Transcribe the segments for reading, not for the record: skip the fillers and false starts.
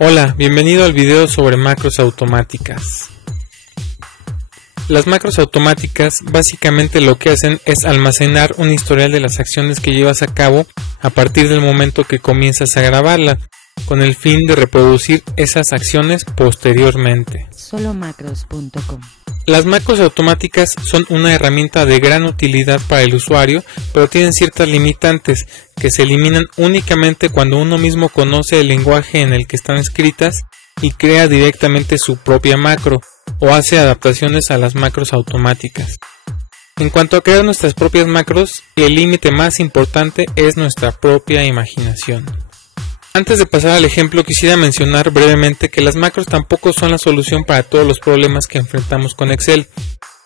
Hola, bienvenido al video sobre macros automáticas. Las macros automáticas básicamente lo que hacen es almacenar un historial de las acciones que llevas a cabo a partir del momento que comienzas a grabarla, con el fin de reproducir esas acciones posteriormente. Solomacros.com. Las macros automáticas son una herramienta de gran utilidad para el usuario, pero tienen ciertas limitantes que se eliminan únicamente cuando uno mismo conoce el lenguaje en el que están escritas y crea directamente su propia macro o hace adaptaciones a las macros automáticas. En cuanto a crear nuestras propias macros, el límite más importante es nuestra propia imaginación. Antes de pasar al ejemplo, quisiera mencionar brevemente que las macros tampoco son la solución para todos los problemas que enfrentamos con Excel.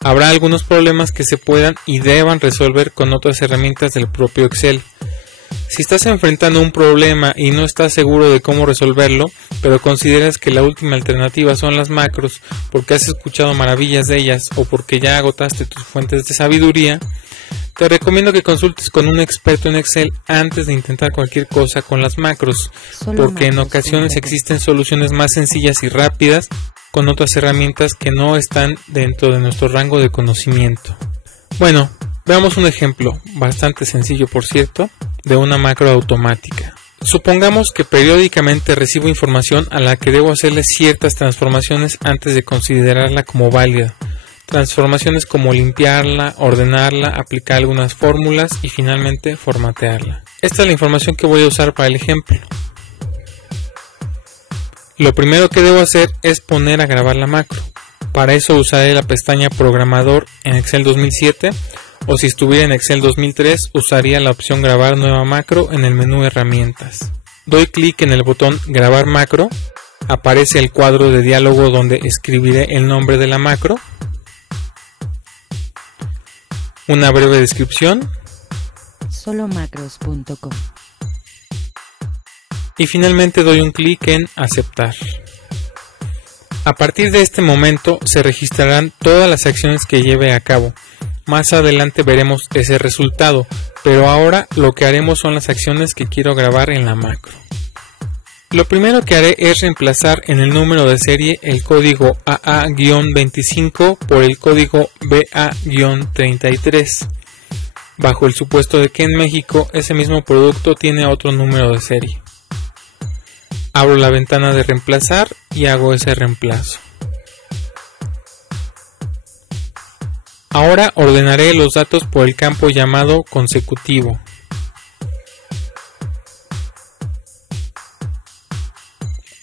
Habrá algunos problemas que se puedan y deban resolver con otras herramientas del propio Excel. Si estás enfrentando un problema y no estás seguro de cómo resolverlo, pero consideras que la última alternativa son las macros porque has escuchado maravillas de ellas o porque ya agotaste tus fuentes de sabiduría, te recomiendo que consultes con un experto en Excel antes de intentar cualquier cosa con las macros, porque en ocasiones existen soluciones más sencillas y rápidas con otras herramientas que no están dentro de nuestro rango de conocimiento. Bueno, veamos un ejemplo, bastante sencillo por cierto, de una macro automática. Supongamos que periódicamente recibo información a la que debo hacerle ciertas transformaciones antes de considerarla como válida. Transformaciones como limpiarla, ordenarla, aplicar algunas fórmulas y finalmente formatearla. Esta es la información que voy a usar para el ejemplo. Lo primero que debo hacer es poner a grabar la macro. Para eso usaré la pestaña Programador en Excel 2007 o si estuviera en Excel 2003 usaría la opción Grabar nueva macro en el menú Herramientas. Doy clic en el botón Grabar macro, aparece el cuadro de diálogo donde escribiré el nombre de la macro, una breve descripción Solomacros.com y finalmente doy un clic en Aceptar. A partir de este momento se registrarán todas las acciones que lleve a cabo. Más adelante veremos ese resultado, pero ahora lo que haremos son las acciones que quiero grabar en la macro. Lo primero que haré es reemplazar en el número de serie el código AA-25 por el código BA-33, bajo el supuesto de que en México ese mismo producto tiene otro número de serie. Abro la ventana de reemplazar y hago ese reemplazo. Ahora ordenaré los datos por el campo llamado consecutivo.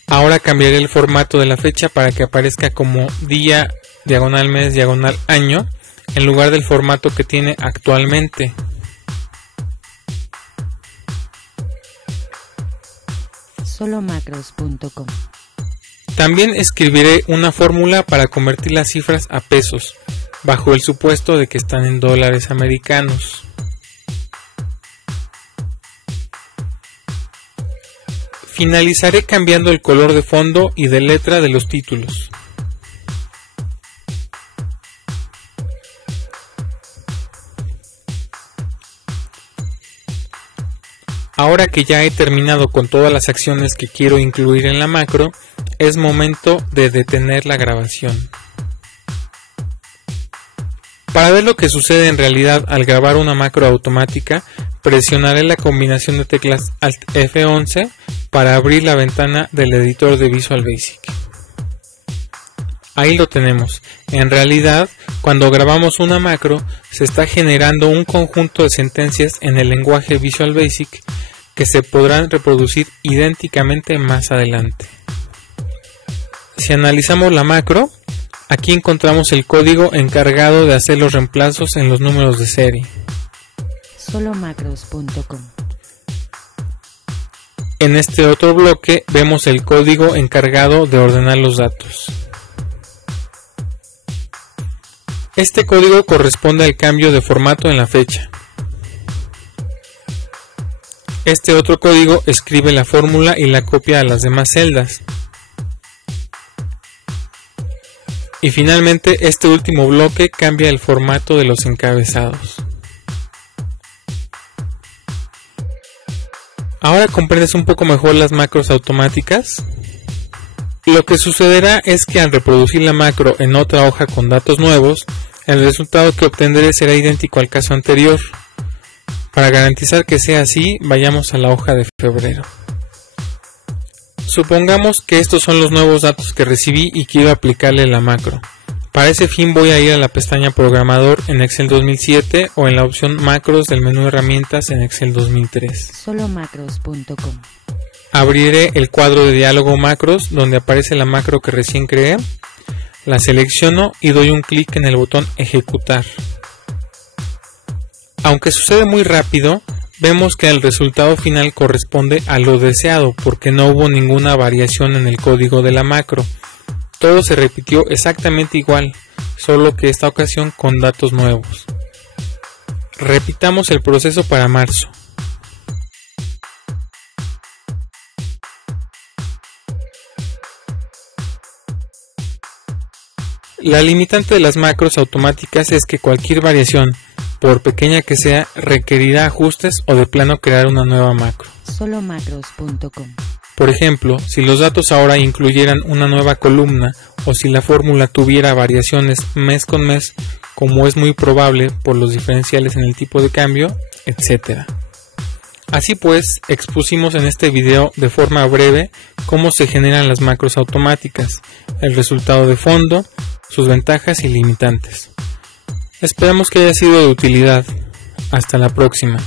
Ahora cambiaré el formato de la fecha para que aparezca como día, diagonal mes, diagonal año, en lugar del formato que tiene actualmente. Solomacros.com. También escribiré una fórmula para convertir las cifras a pesos, bajo el supuesto de que están en dólares americanos. Finalizaré cambiando el color de fondo y de letra de los títulos. Ahora que ya he terminado con todas las acciones que quiero incluir en la macro, es momento de detener la grabación. Para ver lo que sucede en realidad al grabar una macro automática, presionaré la combinación de teclas Alt F11 para abrir la ventana del editor de Visual Basic. Ahí lo tenemos. En realidad, cuando grabamos una macro, se está generando un conjunto de sentencias en el lenguaje Visual Basic que se podrán reproducir idénticamente más adelante. Si analizamos la macro, aquí encontramos el código encargado de hacer los reemplazos en los números de serie. Solomacros.com. En este otro bloque vemos el código encargado de ordenar los datos. Este código corresponde al cambio de formato en la fecha. Este otro código escribe la fórmula y la copia a las demás celdas. Y finalmente este último bloque cambia el formato de los encabezados. ¿Ahora comprendes un poco mejor las macros automáticas? Lo que sucederá es que al reproducir la macro en otra hoja con datos nuevos, el resultado que obtendré será idéntico al caso anterior. Para garantizar que sea así, vayamos a la hoja de febrero. Supongamos que estos son los nuevos datos que recibí y quiero aplicarle la macro. Para ese fin voy a ir a la pestaña Programador en Excel 2007 o en la opción Macros del menú Herramientas en Excel 2003. Solomacros.com. Abriré el cuadro de diálogo Macros donde aparece la macro que recién creé. La selecciono y doy un clic en el botón Ejecutar. Aunque sucede muy rápido, vemos que el resultado final corresponde a lo deseado porque no hubo ninguna variación en el código de la macro. Todo se repitió exactamente igual, solo que esta ocasión con datos nuevos. Repitamos el proceso para marzo. La limitante de las macros automáticas es que cualquier variación, por pequeña que sea, requerirá ajustes o de plano crear una nueva macro. Solomacros.com. Por ejemplo, si los datos ahora incluyeran una nueva columna o si la fórmula tuviera variaciones mes con mes, como es muy probable por los diferenciales en el tipo de cambio, etc. Así pues, expusimos en este video de forma breve cómo se generan las macros automáticas, el resultado de fondo, sus ventajas y limitantes. Esperamos que haya sido de utilidad. Hasta la próxima.